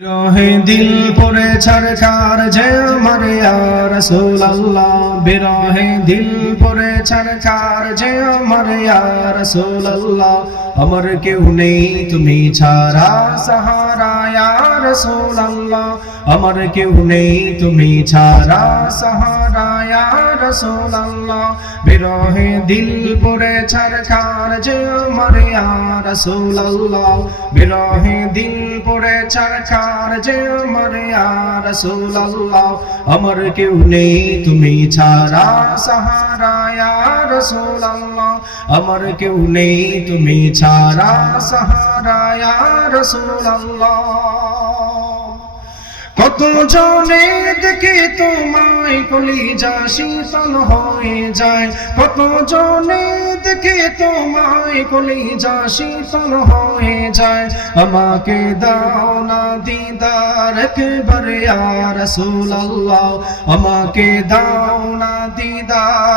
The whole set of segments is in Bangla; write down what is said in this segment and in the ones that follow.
রহে দিল পরে ছরকার যে আমার রসুল আল্লাহ বিরহে দিল পরে ছরকার যে আমার রসুল আল্লাহ আমার কেউ নেই তুমি ছাড়া সাহারা রসুল আল্লাহ আমার কেউ নেই তুমি ছাড়া সাহারা রসুল আল্লাহ বিরহে দিল পরে ছারখার যে আমার রসুল আল্লাহ বিরহে দিল পরে ছারখার যে আমার রসুল আল্লাহ আমার কেউ নেই তুমি ছাড়া সাহারা রসুল আল্লাহ আমার কেউ নেই তুমি ছাড়া কত জনে দেখে তোমায় কলিজা শীতল হয়ে যায়। কত জনে দেখে তোমায় কলিজা শীতল হয়ে যায়। আমাকে দাও না দিদার একবারে রসুল আল্লাহ আমাকে দাও না দিদার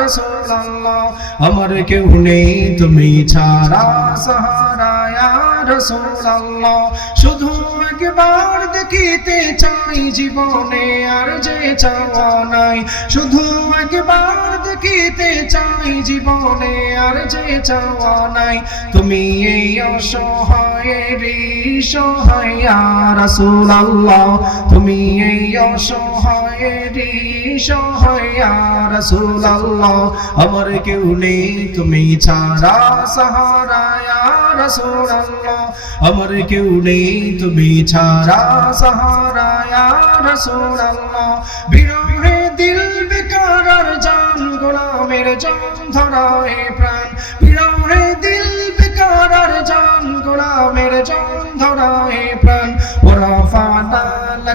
রসুল আল্লাহ আমার কেউ নেই, তুমি ছাড়া সাহারা রসুল আল্লাহ শুধু একবার দেখিতে চাই জীবনে আর যে চাওয়া নাই। শুধু একবার দেখিতে চাই জীবনে আর যে চাওয়া নাই। তুমি এই অসহায়েরই সহায় রসুল আল্লাহ তুমি এই অসহায়েরই সহায় রসুল আল্লাহ আমার কেউ নেই, তুমি ছাড়া সাহারা রসুল আমার কেউ নেই, তুমি ছাড়া সাহারা রসুল বিরহে দিল বেকার জান, গোলামের জান ধরায় প্রাণ। বিরহে দিল বেকার জান, গোলামের জান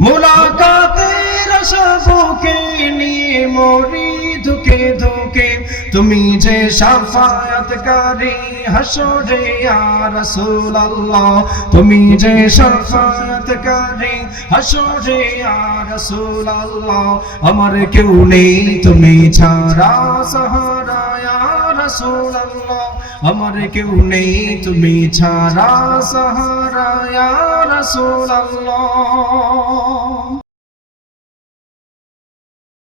মুলাকাতের আশাবুকে নিয়ে মরি ধুকে ধুকে, তুমি যে শাফায়াতকারী হাসরে ইয়া রাসূল আল্লাহ তুমি যে শাফায়াতকারী হাসরে ইয়া রাসূল আল্লাহ আমার কেউ নেই তুমি ছাড়া সাহারা ইয়া আমার কেউ নেই তুমি ছাড়া সাহারা ইয়া